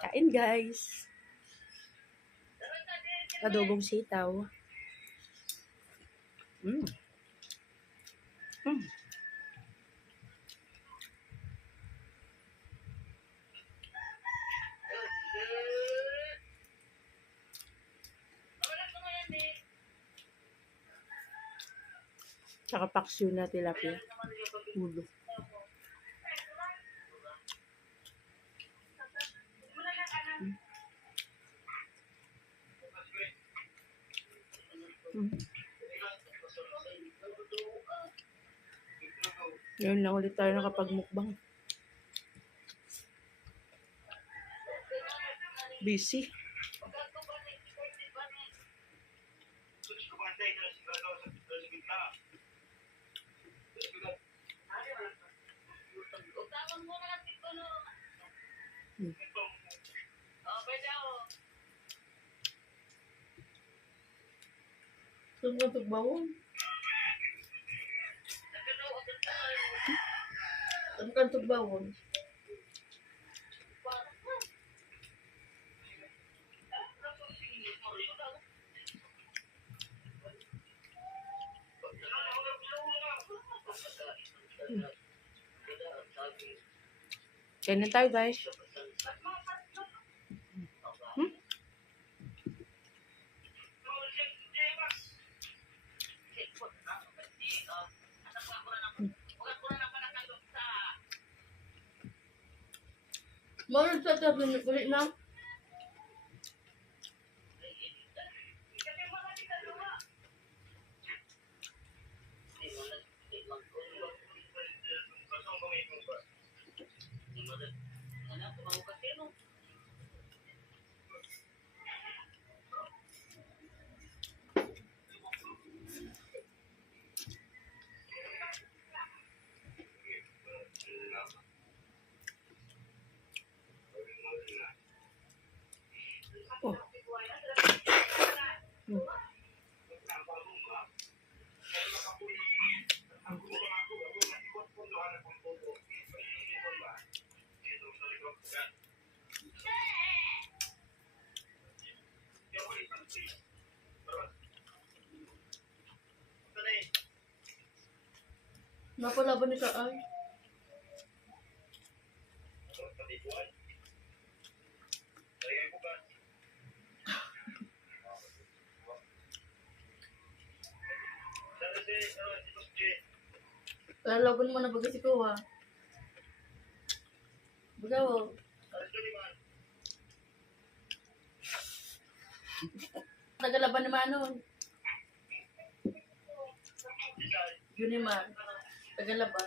Kain guys. Adobong sitaw. Mm. Mm. Tsaka paksiw na tilapia. Ulo. Ngayon lang ulit tayo nakapag-mukbang. Busy. Saan ka bawon? Saan ka bawon? Kainin tayo guys. Meron sa tabi ulit na. Oh. Napalaban ni sa ay. Lalaban mo na baga si Kuwa. Baga o. Nagalaban ni Manon. Juniman. Nagalaban.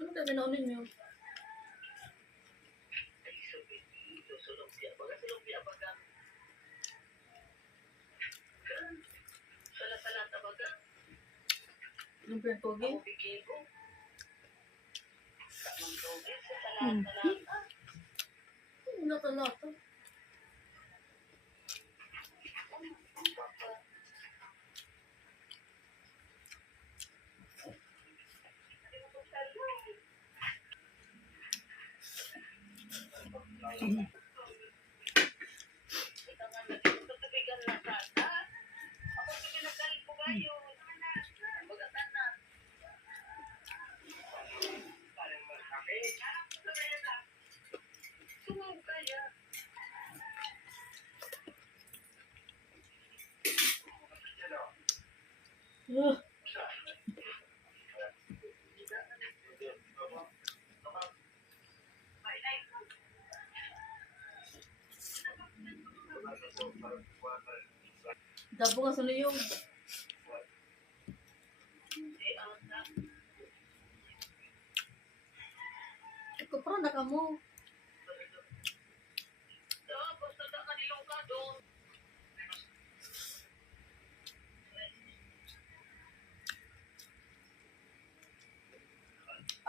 Ano ka ginaunin niyo? Yung pinatogi? Lata-lata. Dabo nga sa niyong. Ito pa na ka mo.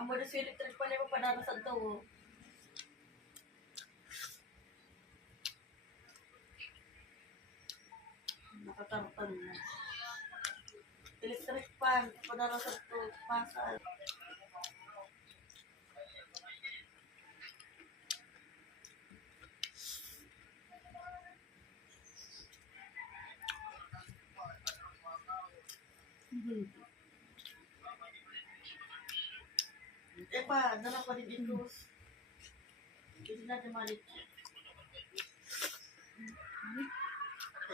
Amo na siya electric pa niya papadara sa ito. Nakakartan na. Electric pan, papadara sa ito. Pasal. Eh pa, dala pa din dito. Hindi natin malit.